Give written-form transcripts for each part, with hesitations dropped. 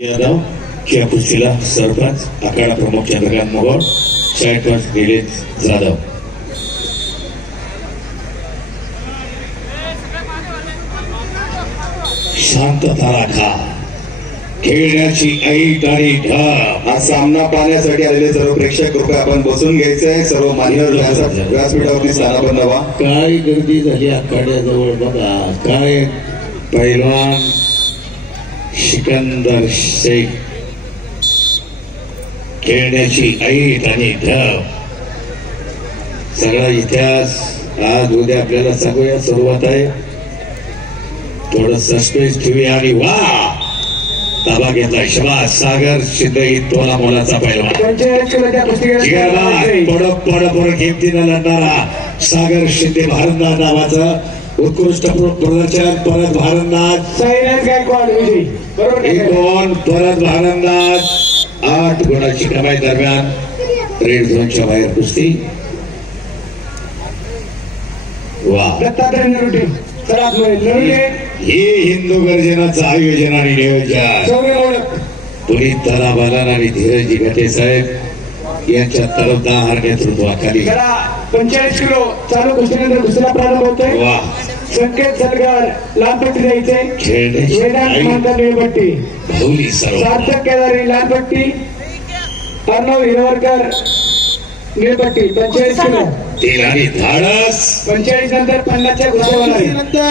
यादव या कुस्तीला सरपंच आखाडा प्रमुख चंद्रकांत मोहोळ, साईडपंच निलेश जाधव. शांतता राखा, खेळण्याची ऐट आणि ढळ. हा सामना पाहण्यासाठी आलेले सर्व प्रेक्षक कृपया आपण बसून घ्यायचंय. सर्व मान्य व्यासपीठावरती स्थानापन्न व्हा. काय गर्दी झाली आखाड्याजवळ बघा. काय पैलवान सिकंदर शेख, खेळण्याची ऐट आणि ढळ. सगळा इतिहास आज उद्या आपल्याला सांगूया. सुरुवात आहे, थोडं सस्पेन्स ठेवूया. आणि वा, ताबा घेतला शबाज सागर शिंदे, तोला मोलाचा पैलवान. पडपड किमतीनं लढणारा सागर शिंदे भारंदाज नावाचं उत्कृष्ट प्रदर्शन. परत भारंदाज परत भारंदाज 8 गुणाची कमाई दरम्यान रेड झोनच्या बाहेर कुस्ती. वा, हे हिंदू गर्जनाचं आयोजन आणि नियोजन पुनीत तलाबालन आणि धीरजी घटे साहेब यांच्या तरफदार नेतृत्वाखाली 45 किलो चालू कुस्तीनंतर दुसरा प्रारंभ होतोय. वा, संकेत सलगर लालपट्टी द्यायचे, निळपट्टी भाऊली सर्व सार्थक केदारी लालपट्टी, अर्णव हिरवरकर निळपट्टी. 45 किलो तेल आणि धाडस. 45 नंतर 50च्या घुसवला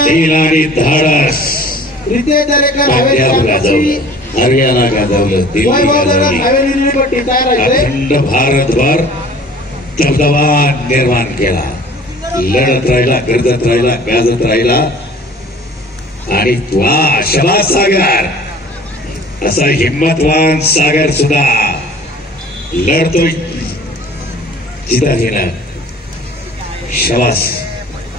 तेल आणि धाडस. रितेश दरेकर हरियाणा गाजवलं, दिल्ली गाजवली, निळपट्टी तयार आहे. अखंड भारतभर दबदबा निर्माण केला. लढत राहिला, गर्दत राहिला, गाजत राहिला. आणि वा, शबाज सागर, असा हिम्मतवान सागर सुद्धा लढतोय जिताजीनं. शबाज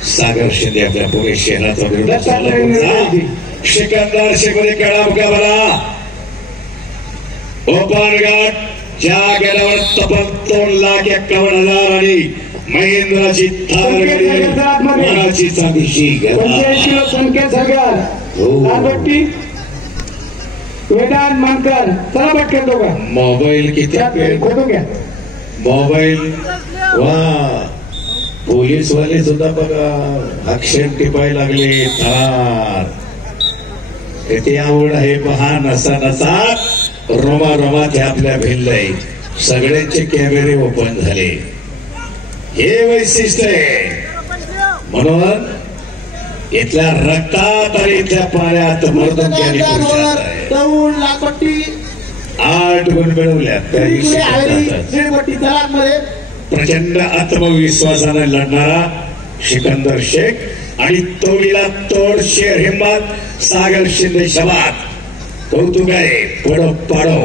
सागर शिंदे आपल्या पुणे शहराचा विरोध. सिकंदर शेखमध्ये कडा मुकाबला. ओपन गट ज्या गेल्यावर तब्बल 2,51,000 आणि महेंद्राची थारची चांदीची. 45 किलो संकेत सलगर लालपट्टी, वेदांत मानकर. चला पटकन दोघा. मोबाईल किती फोटो घ्या. मोबाईल. वा, पोलीसवाले सुद्धा बघा अक्षर टिपाय लागले. थार किती आवड आहे पहा. नसा नसा रोमा रोमात आपल्या भिनलंय. सगळ्यांचे कॅमेरे ओपन झाले. हे वैशिष्ट्य आहे. म्हणून इथल्या रक्तात आणि इथल्या पाण्यात मर्दून त्यांनी 8 गुण मिळवल्या. प्रचंड आत्मविश्वासाने लढणारा सिकंदर शेख आणि तोडीला तोड शेर हिम्मत सागर शिंदे. शबाद, कौतुक आहे. पडो पाडो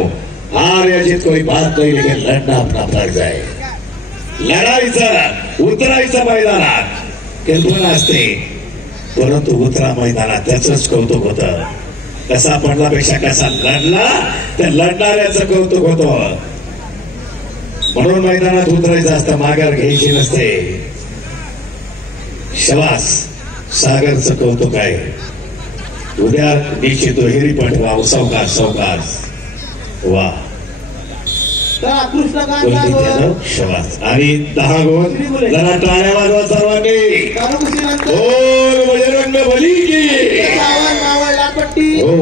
हार याची कोई बात नाही, लेकिन लढणं अपना फर्ज आहे. लढायचं, उतरायचं मैदानात कल्पना असते, परंतु उतरा मैदानात त्याच कौतुक होतं. कसा पडल्यापेक्षा कसा लढला त्या लढणाऱ्याचं कौतुक होतं. म्हणून मैदानात उतरायचं असतं, माघार घ्यायची नसते. शबाज सागरचं कौतुक आहे. उद्या निश्चित दुहेरी पटवा. सावकाश सावकाश. वा, शबाज. आणि 10 गुण. जरा टाळ्या वाजवा सर्वांनी. बजरंग बली की. हो.